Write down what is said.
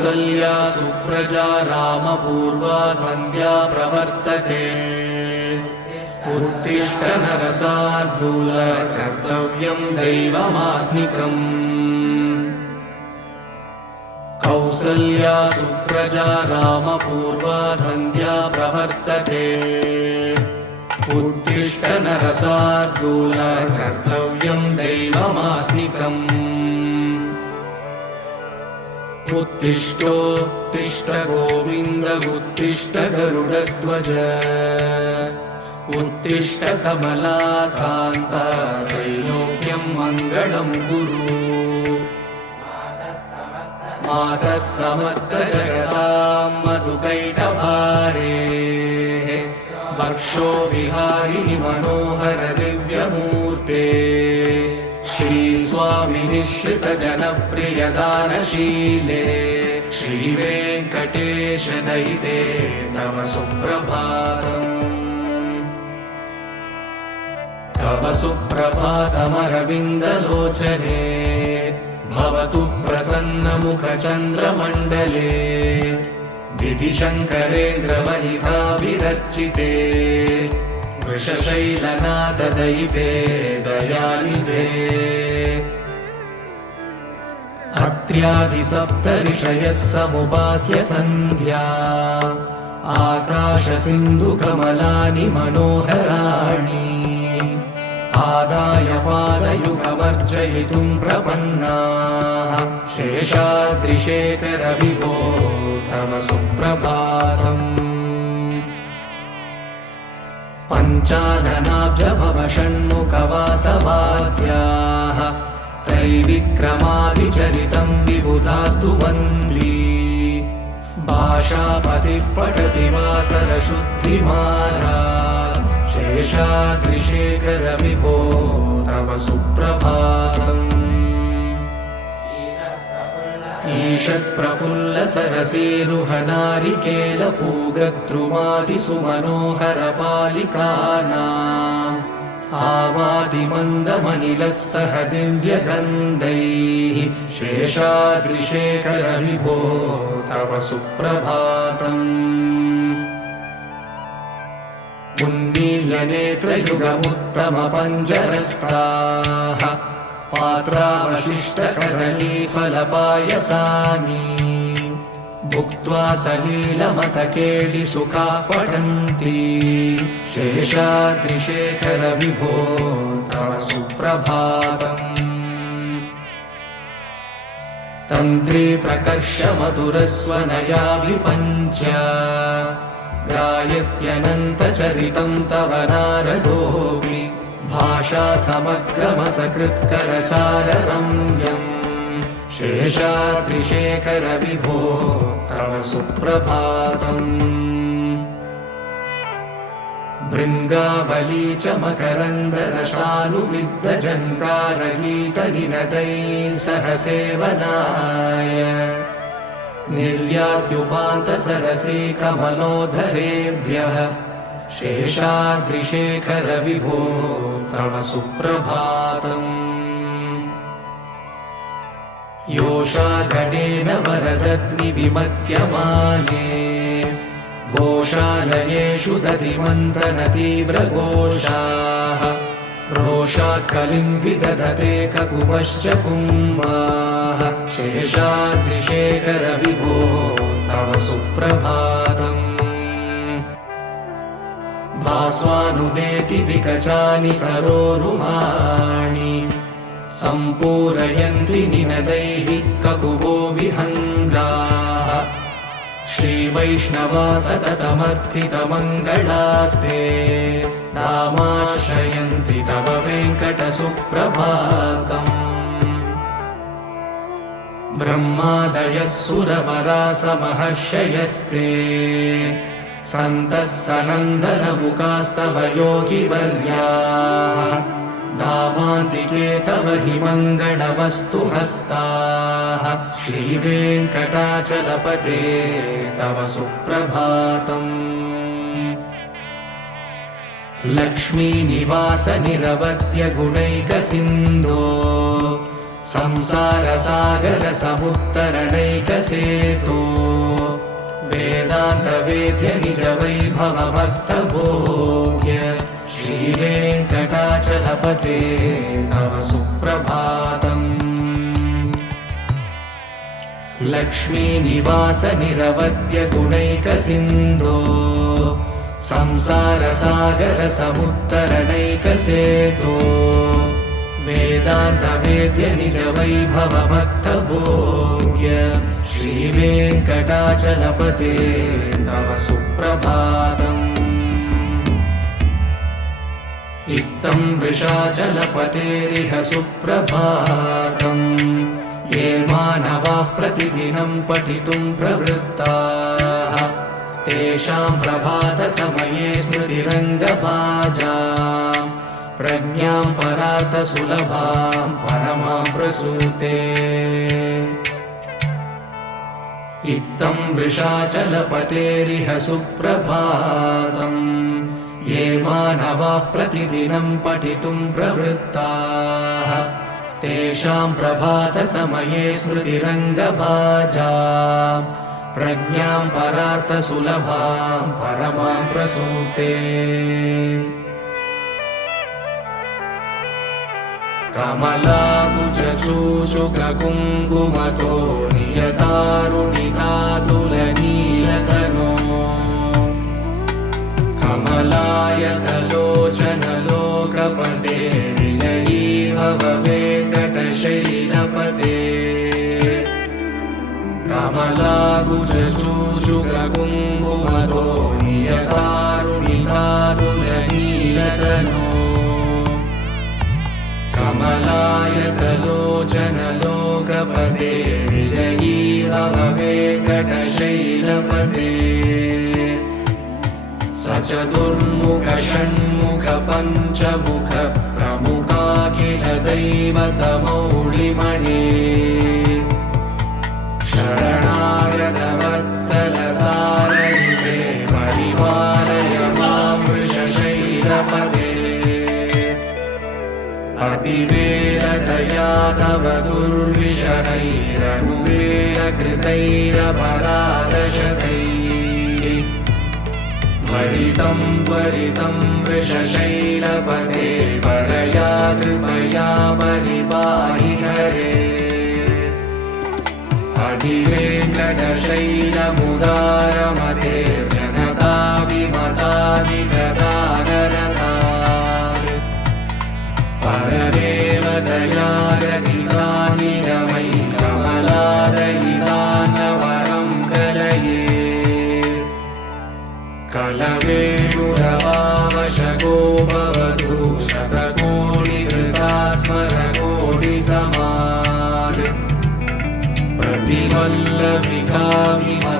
कौसल्या सुप्रजा रामपूर्वा सन्ध्या प्रवर्तते उत्तिष्ठ नरशार्दूल कर्तव्यं दैवमात्मिकम् कौसल्या सुप्रजा रामपूर्वा सन्ध्या प्रवर्तते उत्तिष्ठ नरशार्दूल कर्तव्यं दैवमात्मिकम् उत्तिष्ठोत्तिष्ठ गोविन्द उत्तिष्ठ गरुडध्वज उत्तिष्ठ कमलाकान्त त्रैलोक्यं मङ्गलं कुरु मातः समस्त जगतां मधुकैटभारेः वक्षो विहारिणि मनोहर दिव्यमूर्ते श्रीस्वामि निःश्रित जनप्रिय दानशीले श्रीवेङ्कटेश दयिते तव सुप्रभातम् तव सुप्रभातमरविन्दलोचने भवतु प्रसन्नमुखचन्द्रमण्डले विधिशङ्करेन्द्रवनिताभिरर्चिते वृषशैलनाथदयिते दयानिधे अत्र्यादिसप्तऋषयः समुपास्य सन्ध्या आकाशसिन्धुकमलानि मनोहराणि आदाय पादयुगमर्चयितुं प्रपन्नाः शेषाद्रिशेखर विभो तव सुप्रभातम् पञ्चाननाब्ज भव षण्मुखवासवाद्याः त्रैविक्रमादिचरितं विबुधास्तु वन्दी भाषापतिः पठति वासरशुद्धिमाला शेषाद्रिशेखर विभो तव सुप्रभातम् ईषत्प्रफुल्ल सरसीरुहनारिकेलफूगद्रुमादिसुमनोहर पालिकानाम् आवादिमन्दमनिलः सह दिव्यगन्धैः शेषाद्रिशेखर विभो तव सुप्रभातम् उन्मील्यनेत्रयुगमुत्तमपञ्जरस्ताः पात्रावशिष्टकदलीफलपायसानि भुक्त्वा सलीलमतकेलिसुखाः पठन्ति शेषाद्रिशेखर विभो तव सुप्रभातम् तन्त्री प्रकर्षमधुरस्वनया विपञ्च गायत्यनन्तचरितं तव नारदोऽपि भाषा समग्रमसकृत्करसाररम्यम् शेषाद्रिशेखर विभो तव सुप्रभातम् भृङ्गावली च मकरन्दरसानुविद्धजङ्कारगीतनिनदैः सह सेवनाय निर्यात्युपान्तसरसी कमलोदरेभ्यः शेषाद्रिशेखर विभो तव सुप्रभातम् योषागणेन वरदग्निविमध्यमाने घोषालयेषु दधिमन्तनतीव्रघोषाः रोषात् कलिं विदधते ककुभश्च कुम्भाः शेषाद्रिशेखर विभो तव सुप्रभातम् भास्वानुदेति विकचानि सरोरुहाणि सम्पूरयन्ति निनदैः ककुभो विहङ्गाः श्रीवैष्णवा सततमर्थितमङ्गलास्ते तामाश्रयन्ति तव वेङ्कटसुप्रभातम् ब्रह्मादयः सुरवरासमहर्षयस्ते सन्तः सनन्दनमुखास्तव योगिवर्याः धामान्तिके तव हि मङ्गलवस्तु हस्ताः श्रीवेङ्कटाचलपते तव सुप्रभातम् लक्ष्मीनिवास निरवध्य गुणैकसिन्धो संसारसागरसमुत्तरणैकसेतो वेदान्तवेद्य निजवैभवभक्तभोग्य श्रीवेङ्कटाचलपते तव सुप्रभातम्। लक्ष्मीनिवास निरवद्य गुणैकसिन्धो संसारसागरसमुत्तरणैकसेतो वेदान्तवेद्य निजवैभवभक्तभोग्य श्रीवेङ्कटाचलपते तव सुप्रभातम्। इत्थं वृषाचलपतेरिह सुप्रभातम् ये मानवाः प्रतिदिनं पठितुं प्रवृत्ताः तेषां प्रभातसमये स्मृतिरङ्गभाजां प्रज्ञां परार्थसुलभां परमां प्रसूते। इत्थं वृषाचलपतेरिह सुप्रभातम् ये मानवाः प्रतिदिनं पठितुं प्रवृत्ताः तेषां प्रभातसमये स्मृतिरङ्गभाजां प्रज्ञां परार्थसुलभां परमां प्रसूते। कमलाकुचूषुककुङ्कुमतो नियतारुणितातुलनीलतनो कमलायतलोचनलोकपते विजयी भव वेङ्कटशैलपते। कमलाकुचूषुककुङ्कुमतो नियतारुणितातुलनीलतनो कमलायतलोचनलोकपते विजयी भव वेङ्कटशैलपते। स चतुर्मुख षण्मुख पञ्चमुख प्रमुखाखिल दैवतमौळिमणे शरणागत वत्सल सारथिते परिपालय मां वृषशैलपते। अतिवेलतया तव दुर्विषहैरनुवेलकृतैरपराधशतैः भरितं त्वरितं वृषशैलपते परया कृपया परिपाहि हरे। अधिवेङ्कटशैलमुदारमते जनताभिमतादिगदानरतात् परदेवदयारतिदानिरमयि कमलादयिदानवरं कलये। कलवेणुरवावशगो भवतु शतकोटिहृता स्मरकोटिसमात् प्रतिवल्लभिकाभिमतां